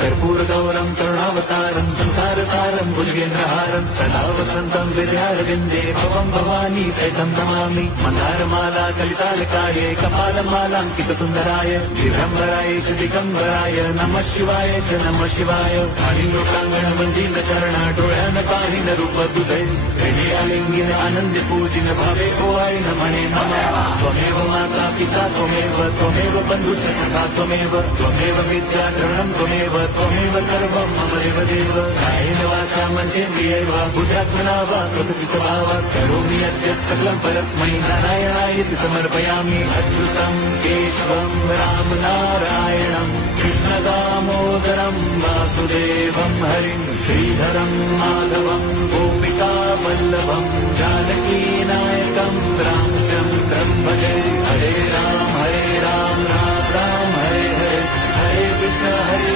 कर्पूरगौरं करुणावतारं संसारसारं भुजगेन्द्रहारं सदा वसन्तं विद्यारविन्दे भवं भवानी सहितं नमामि। मन्दारमाला कलितालकाय कपालमालाङ्कितसुन्दराय दिगम्बराय च दिगम्बराय नमः शिवाय च नमः शिवाय। लोकाङ्गणमन्दिरचरण डोळ्यान पाहिन रूप तुझे प्रेमे आलिंगिन आनंद पूजिन भावे ओवाळीन म्हणे नमः। त्वमेव माता पिता त्वमेव बन्धुश्च सखा त्वमेव विद्याधरणं त्वमेव सर्वं मम देव। कायेन वाचा मनसेन्द्रियैर्व बुद्ध्यात्मना वा प्रकृति स्वभावात् करोमि यद्यत् सकलं परस्मै नारायणायेति समर्पयामि। अच्युतं केशवं राम नारायणं कृष्णदामोदरं वासुदेवं हरिं श्रीधरं माधवं गोपिका वल्लभं जानकीनायकं रामचन्द्रं भजे। हरे राम राम राम हरे हरे, हरे कृष्ण हरे